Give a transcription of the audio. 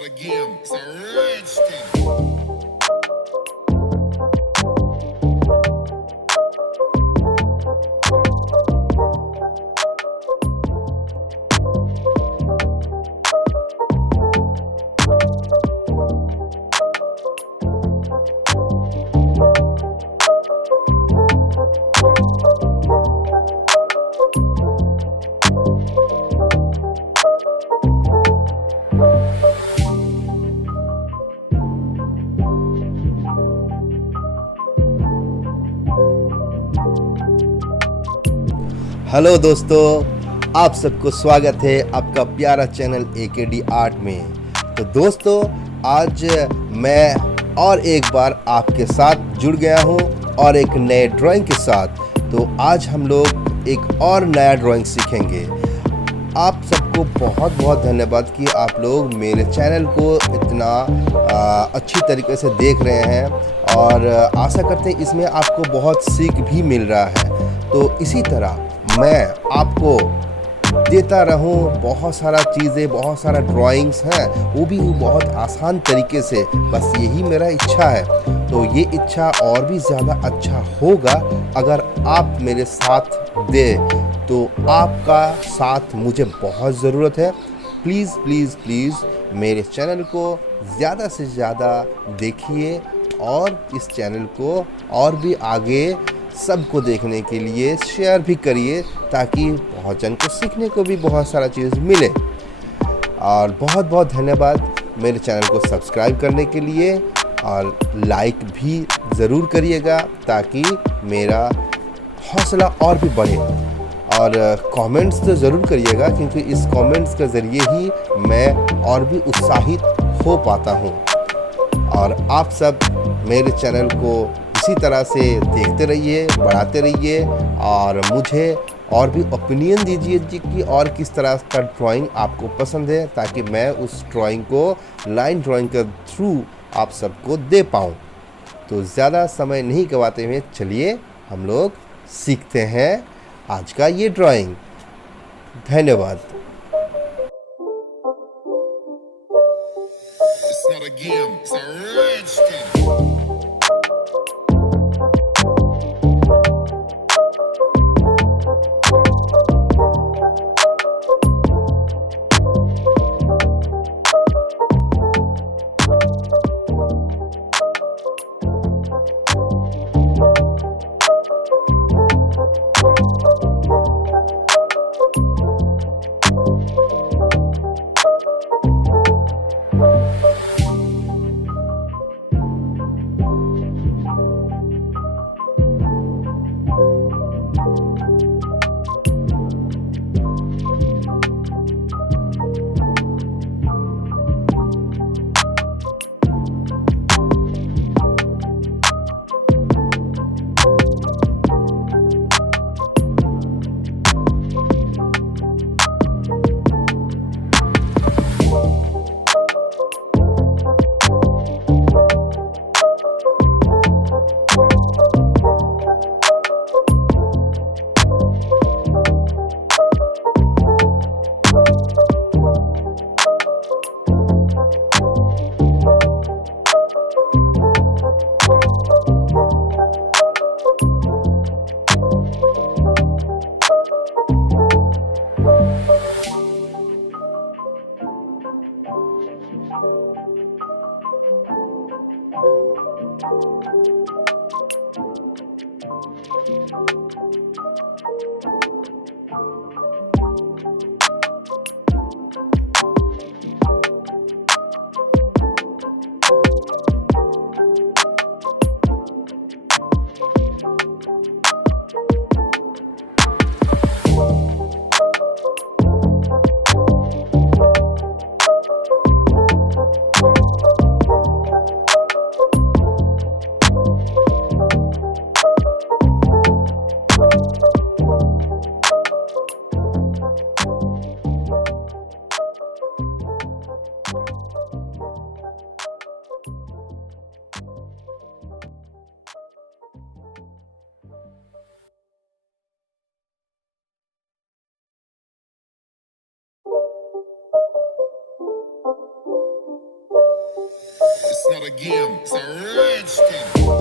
not a game, it's a rich thing. Hello दोस्तों, आप सबको स्वागत है आपका प्यारा चैनल AKD आर्ट में। तो दोस्तों, आज मैं और एक बार आपके साथ जुड़ गया हूं और एक नए ड्राइंग के साथ। तो आज हम लोग एक और नया ड्राइंग सीखेंगे। आप सबको बहुत बहुत धन्यवाद कि आप लोग मेरे चैनल को इतना अच्छी तरीके से देख रहे हैं और आशा करते हैं इसमें आपको बहुत सीख भी मिल रहा है। तो इसी तरह मैं आपको देता रहूं बहुत सारा चीज़ें, बहुत सारा ड्राइंग्स हैं, वो भी बहुत आसान तरीके से। बस यही मेरा इच्छा है। तो ये इच्छा और भी ज़्यादा अच्छा होगा अगर आप मेरे साथ दें। तो आपका साथ मुझे बहुत ज़रूरत है। प्लीज़ प्लीज़ प्लीज़ मेरे चैनल को ज़्यादा से ज़्यादा देखिए और इस चैनल को और भी आगे सबको देखने के लिए शेयर भी करिए, ताकि बहुत जन को सीखने को भी बहुत सारा चीज़ मिले। और बहुत बहुत धन्यवाद मेरे चैनल को सब्सक्राइब करने के लिए, और लाइक भी ज़रूर करिएगा ताकि मेरा हौसला और भी बढ़े। और कमेंट्स तो ज़रूर करिएगा, क्योंकि इस कमेंट्स के ज़रिए ही मैं और भी उत्साहित हो पाता हूँ। और आप सब मेरे चैनल को इसी तरह से देखते रहिए, बढ़ाते रहिए, और मुझे और भी ओपिनियन दीजिए कि और किस तरह का ड्राइंग आपको पसंद है, ताकि मैं उस ड्राइंग को लाइन ड्राइंग के थ्रू आप सबको दे पाऊँ। तो ज़्यादा समय नहीं गवाते हुए चलिए हम लोग सीखते हैं आज का ये ड्राइंग। धन्यवाद। It's not a game, it's a rich thing. start again. It's a redskin.